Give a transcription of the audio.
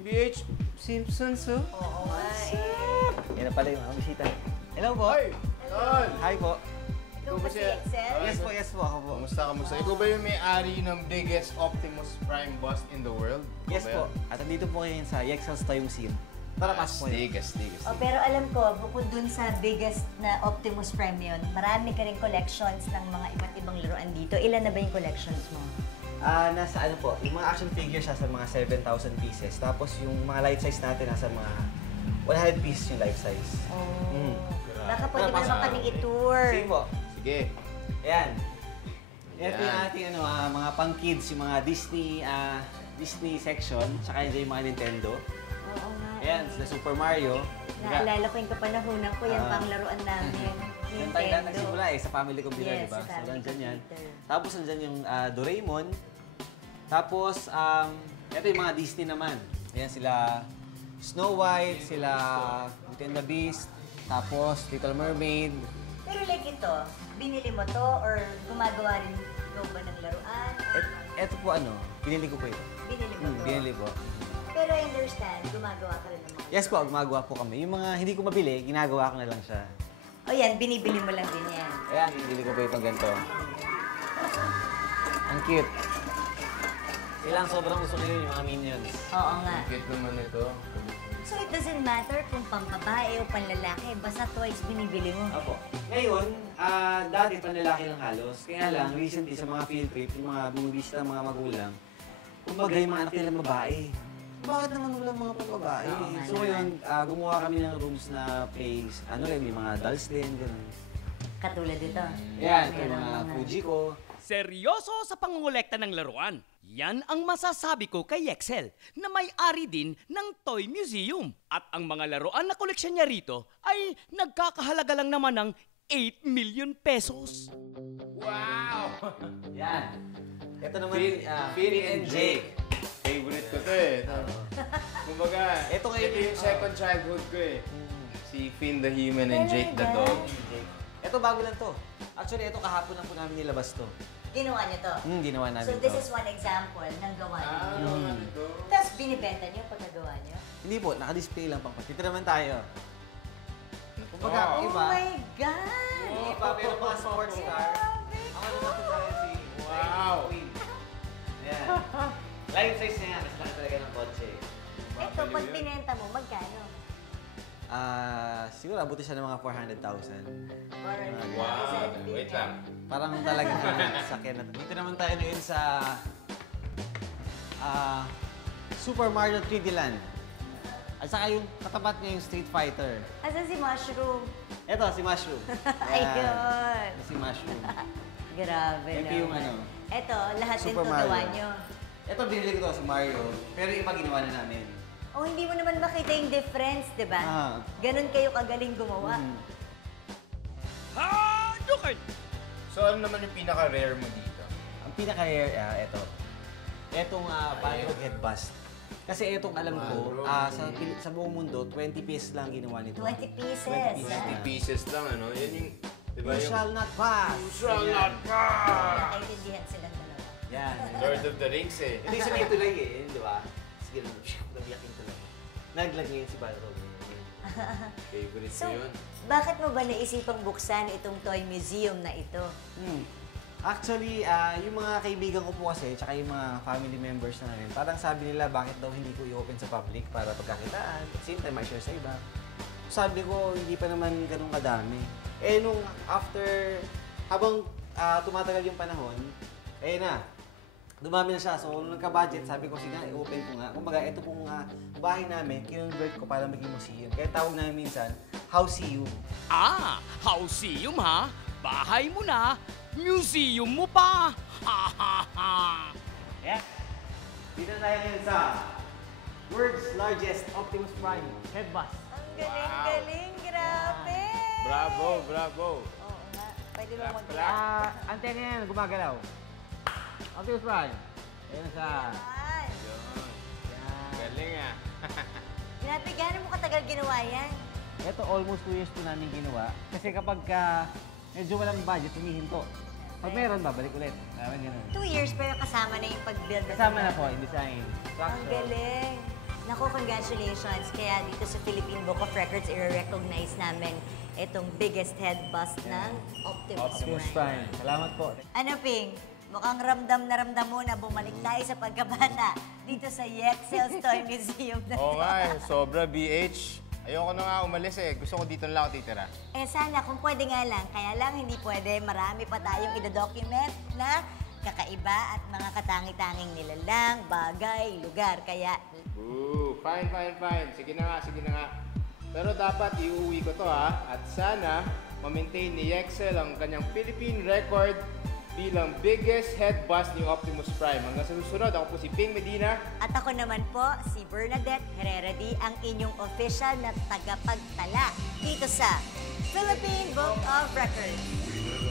PBH Simpsons, oh. Oo nga eh. Yan na pala yung mga bisita. Hello po. Hi! Tol! Hi po. Ikaw ba si Excel? Yes po, ako po. Kamusta? Ikaw ba yung may-ari ng biggest Optimus Prime bus in the world? Yes po. At nandito po kayo sa Yexel's Toy Museum. Tara, pasok po yun. Stigas. Oh, pero alam ko, bukod dun sa biggest na Optimus Prime yun, marami ka rin collections ng mga iba't ibang laruan dito. Ilan na ba yung collections mo? Nasa ano po, yung mga action figures nasa mga 7,000 pieces. Tapos yung mga life size natin nasa mga 100 pieces yung life size. Oh. Baka pwede ba naman kaming i-tour? Sige po. Sige. Ayan. Ito yung ating ano, mga pang-kids, yung mga Disney section, tsaka yung mga Nintendo. Oo nga. Ayan, sila Super Mario. Naalala ko yung kapanahunan ko, yung panglaruan namin. Yan tayo lahat nagsimula sa family computer, Yes, di ba? sa So, family nandyan yan. computer. Tapos, nandyan yung Doraemon. Tapos, ito yung mga Disney naman. Ayan sila Snow White, sila Beauty and the Beast, tapos Little Mermaid. Pero like ito, binili mo to or gumagawa rin ikaw ba ng laruan? Ito po ano, binili ko po ito. Binili mo to? Binili po. Pero I understand, gumagawa ka rin ng mga Yes po, gumagawa po kami. Yung mga hindi ko mabili, ginagawa ko na lang siya. O yan, binibili mo lang din yan. Ayan, binili ko po itong ganito. Ang cute. Ilang sobrang gusto ko yun, yung mga minions. Oo nga. Cute naman ito. So it doesn't matter kung pambabae o panlalaki, basta toys binibili mo. Opo. Ngayon, dati panlalaki lang halos. Kaya lang, recently sa mga field trip, yung mga bumibisita ng mga magulang, kumbaga yung mga anak nila babae. Bakit naman walang mga pambabae? So ngayon, gumawa kami ng rooms na place, ano rin, may mga dolls din, gano'n. Katulad dito. Yan, ito yung mga Fuji ko. Seryoso sa pangongolekta ng laruan. Yan ang masasabi ko kay Yexel na may-ari din ng Toy Museum. At ang mga laruan na koleksyon niya rito ay nagkakahalaga lang naman ng 8 million pesos. Wow! Yan. Ito naman, Finn and Jake. Favorite ko to eh. Kumbaga, Ito ngayon yung second childhood ko eh. Si Finn the Human and Jake the Dog. Ito bago lang to. Actually, ito kahapon lang po namin nilabas to. Ginawa niyo to. Ginawa namin So to. this is one example ng gawa niyo. Ito. Tapos binibenta niyo pag nagawa niyo? Hindi po, naka-display lang pang Dito naman tayo. Kumbaga, Oh iba. my God! Iba, pero mga sports car. Ako naman po tayo si Wow! Queen. Yan. Life size na yan. Mas laki talaga ng kotse. Ito, pag binenta mo, magkano? Siguro abuti siya ng mga 400,000. Wow! Wait lang. Parang talaga sakyan na. Dito naman tayo ngayon sa Super Mario 3D Land. At saka yung katapat niya yung Street Fighter. Asan si Mushroom? Ito, si Mushroom. Ayun! Si Mushroom. Grabe Ito yung ano. Ito, lahat din Super ito gawa Mario. nyo. Ito, binili ko to si Mario. Pero yung iba ginawa na namin. Oh, hindi mo naman makita yung difference, di ba? Ganon kayo kagaling gumawa. Hadouken! So ano naman yung pinaka-rare mo dito? Ang pinaka-rare, ito. Etong Balrog head bust. Kasi itong alam ko, sa buong mundo, 20 pieces lang ginawa nito. 20 pieces. 20 pieces. 20 pieces lang, ano? Yan yung... Diba You shall not pass! shall not pass! Nakaintindihan silang dalawa. Yan. Lord of the Rings eh. Hindi siya may tulay eh, di ba? Sige lang, nabiyakin tulay. Naglag ngayon si Balrog. Favorite So, ko yun. bakit mo ba naisipang buksan itong toy museum na ito? Actually, yung mga kaibigan ko po kasi, tsaka yung mga family members na rin, parang sabi nila bakit daw hindi ko i-open sa public para pagkakitaan, at same time, ma-share sa iba. Sabi ko, hindi pa naman ganun kadami. Eh, nung after, habang tumatagal yung panahon, na, dumami na siya. So, nung nagka-budget, sabi ko, sige, i-open ko nga. Kumbaga, ito pong bahay namin, kinonvert ko para maging museum. Kaya tawag namin minsan, Houseum. Houseum ha? Bahay mo na, museum mo pa! Ha ha ha! Yeah. Dito na tayo ngayon sa world's largest Optimus Prime head bus. Ang galing-galing, grabe! Bravo, bravo. Oo nga, pwede mo mag Antena yan, gumagalaw. Optimus Prime. Ayan na siya. Yan. Yan. Galing ah. Grabe, gano'n mo katagal ginawa yan? Ito almost 2 years po namin ginawa. Kasi kapag medyo walang budget, humihinto. Pag meron, babalik ulit. Parang ganun. 2 years pero kasama na yung pag-build. Kasama na po, yung design. Ang galing. Naku, congratulations. Kaya dito sa Philippine Book of Records, i-recognize namin itong biggest head bust ng Optimus Optimus Prime. Prime. Salamat po. Ano, Ping? Mukhang ramdam na mo na bumalik tayo sa pagkabata dito sa Yexel's Toy Museum. Oo nga eh, sobra BH. Ayoko na nga umalis eh. Gusto ko dito na lang ako titira. Eh sana, kung pwede nga lang. Kaya lang, hindi pwede. Marami pa tayong idodocument na kakaiba at mga katangi-tanging nilalang, bagay, lugar. Kaya, Fine. Sige na nga. Pero dapat iuwi ko to ha. At sana, ma-maintain ni Yexel ang kanyang Philippine record bilang biggest head bust ni Optimus Prime. Hanggang sa susunod, ako po si Ping Medina. at ako naman po, si Bernadette Herrera-D, ang inyong official na tagapagtala dito sa Philippine Book of Records.